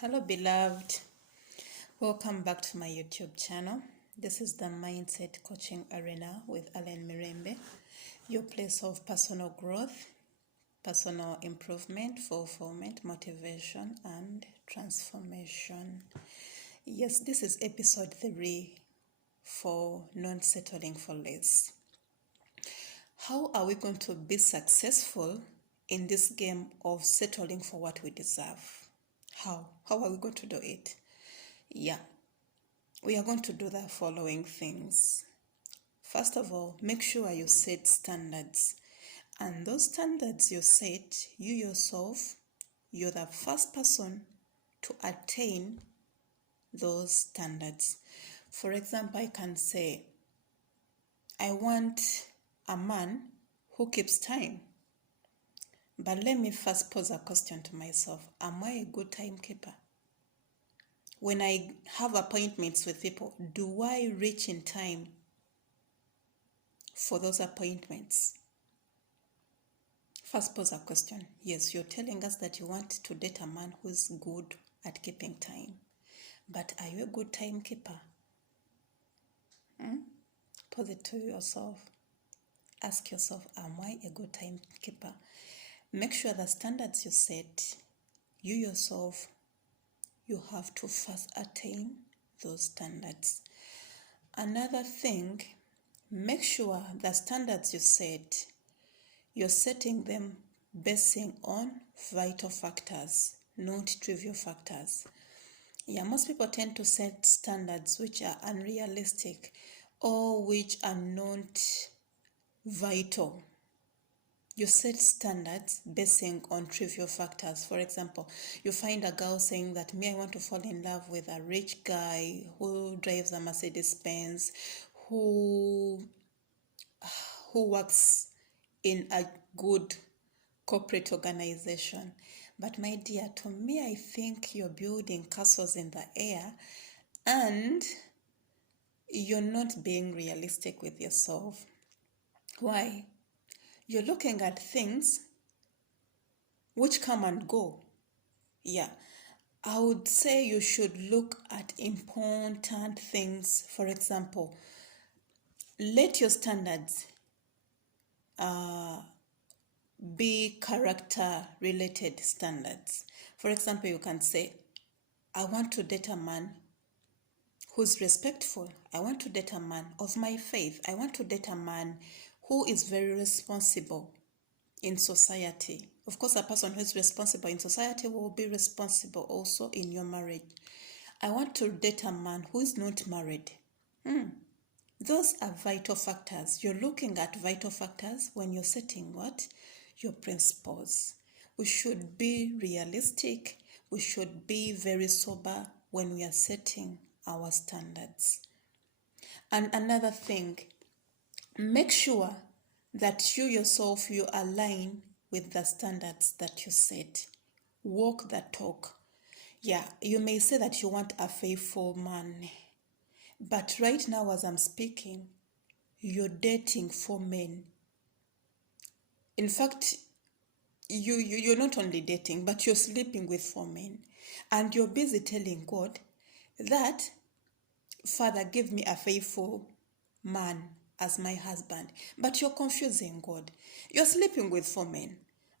Hello, beloved. Welcome back to my YouTube channel. This is the Mindset Coaching Arena with Ellen Mirembe, your place of personal growth, personal improvement, fulfillment, motivation, and transformation. Yes, this is episode 3 for non-settling for less. How are we going to be successful in this game of settling for what we deserve? How are we going to do it? Yeah, we are going to do the following things. First of all, make sure you set standards. And those standards you set, you yourself, you're the first person to attain those standards. For example, I can say, I want a man who keeps time. But let me first pose a question to myself. Am I a good timekeeper? When I have appointments with people, do I reach in time for those appointments? First, pose a question. Yes, you're telling us that you want to date a man who's good at keeping time. But are you a good timekeeper? Pose it to yourself. Ask yourself, am I a good timekeeper? Make sure the standards you set, you yourself, you have to first attain those standards. Another thing, make sure the standards you set, you're setting them basing on vital factors, not trivial factors. Yeah, most people tend to set standards which are unrealistic or which are not vital. You set standards basing on trivial factors. For example, you find a girl saying that, I want to fall in love with a rich guy who drives a Mercedes-Benz, who works in a good corporate organization. But my dear, to me, I think you're building castles in the air and you're not being realistic with yourself. Why? You're looking at things which come and go. Yeah, I would say you should look at important things. For example, let your standards be character related standards. For example, you can say, I want to date a man who's respectful. I want to date a man of my faith. I want to date a man who is very responsible in society. Of course, a person who is responsible in society will be responsible also in your marriage. I want to date a man who is not married. Those are vital factors. You're looking at vital factors when you're setting what? Your principles. We should be realistic. We should be very sober when we are setting our standards. And another thing, make sure that you yourself, you align with the standards that you set. Walk the talk. Yeah, you may say that you want a faithful man, but right now as I'm speaking, you're dating 4 men. In fact, you're not only dating, but you're sleeping with 4 men. And you're busy telling God that, Father, give me a faithful man as my husband. But you're confusing God. You're sleeping with 4 men.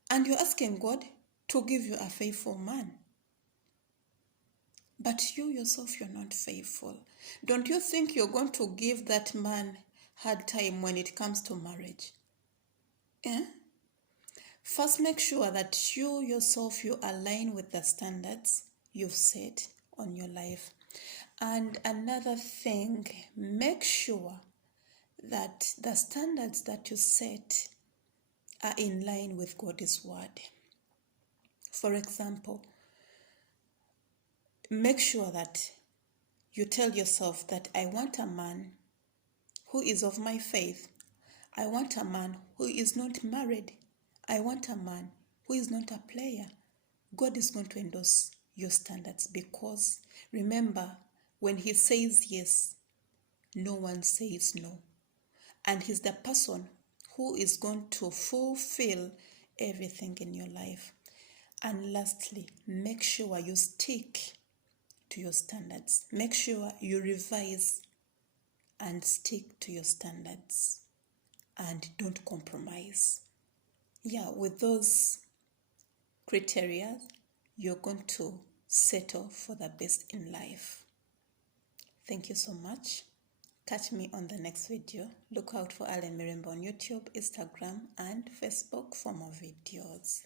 And you're asking God to give you a faithful man. But you yourself, you're not faithful. Don't you think you're going to give that man hard time when it comes to marriage? First, make sure that you yourself, you align with the standards you've set on your life. And another thing, make sure that the standards that you set are in line with God's word. For example, make sure that you tell yourself that I want a man who is of my faith. I want a man who is not married. I want a man who is not a player. God is going to endorse your standards because remember, when he says yes, no one says no. And he's the person who is going to fulfill everything in your life. And lastly, make sure you stick to your standards. Make sure you revise and stick to your standards and don't compromise. Yeah, with those criteria, you're going to settle for the best in life. Thank you so much. Catch me on the next video. Look out for Allen Mirembe on YouTube, Instagram, and Facebook for more videos.